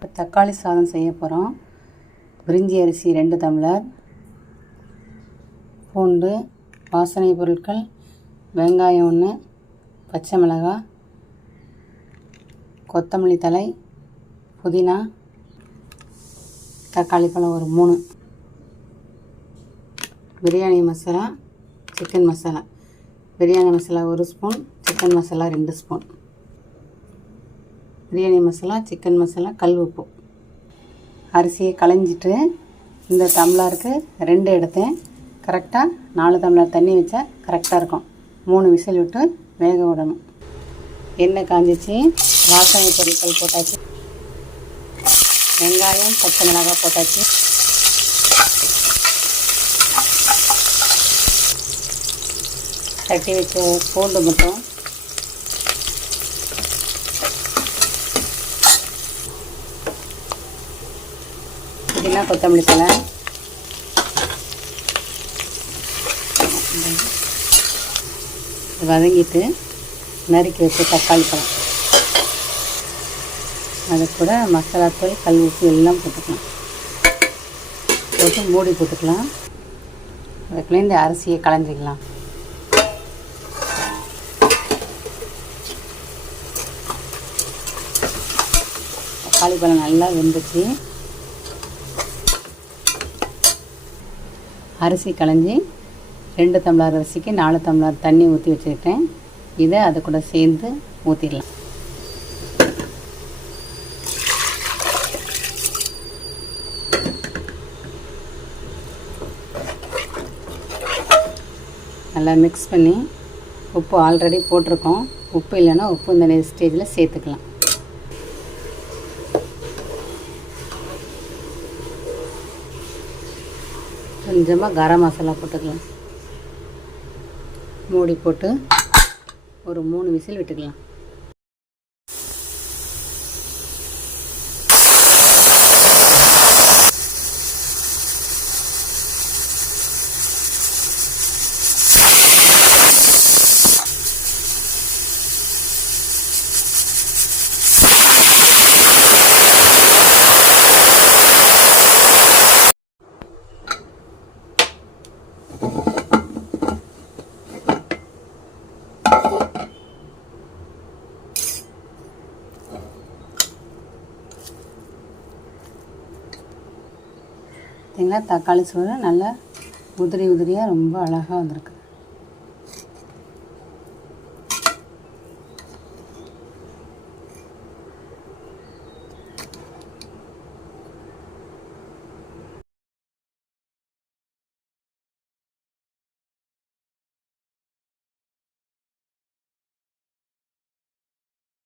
இப்போ தக்காளி சாதம் செய்ய போகிறோம் பிரிஞ்சி அரிசி ரெண்டு டம்ளர். பூண்டு வாசனை பொருட்கள் வெங்காயம் ஒன்று பச்சை மிளகாய் கொத்தமல்லி தழை புதினா தக்காளி பழம் ஒரு மூணு. பிரியாணி மசாலா சிக்கன் மசாலா. பிரியாணி மசாலா ஒரு ஸ்பூன் சிக்கன் மசாலா ரெண்டு ஸ்பூன். பிரியாணி மசாலா சிக்கன் மசாலா கல் உப்பு அரிசியை களைஞ்சிட்டு இந்த டம்ளருக்கு ரெண்டு எடுத்தேன். கரெக்டாக நாலு டம்ளர் தண்ணி வச்சா கரெக்டாக இருக்கும். மூணு விசில் விட்டு வேக விடணும். எண்ணெய் காஞ்சிச்சு. வாசனை பொருட்கள் போட்டாச்சு. வெங்காயம் பச்சை மிளகாய் போட்டாச்சு. தட்டி வச்ச பூண்டு மட்டும் பார்த்திங்கன்னா கொத்தமல்லி தலை வதங்கிட்டு நறுக்கி வச்ச தக்காளி பழம். அது கூட மசாலாத்தூள் கல் உப்பு எல்லாம் போட்டுக்கலாம். போட்டு மூடி போட்டுக்கலாம். அதுக்குள்ளே இந்த அரிசியை களைஞ்சிக்கலாம். தக்காளி பழம் நல்லா வெந்துச்சு. அரிசி களைஞ்சி ரெண்டு டம்ளர் அரிசிக்கு நாலு டம்ளர் தண்ணி ஊற்றி வச்சுருக்கேன். இதை அது கூட சேர்ந்து ஊற்றிடலாம் நல்லா மிக்ஸ் பண்ணி உப்பு ஆல்ரெடி போட்டிருக்கோம். உப்பு இல்லைன்னா உப்பு இந்த ஸ்டேஜில் சேர்த்துக்கலாம். கொஞ்சமாக கரம் மசாலா போட்டுக்கலாம். மூடி போட்டு ஒரு மூணு விசில் விட்டுக்கலாம். பார்த்தீங்களா தக்காளி சோறு நல்லா உதிரி உதிரியாக ரொம்ப அழகாக வந்திருக்கு.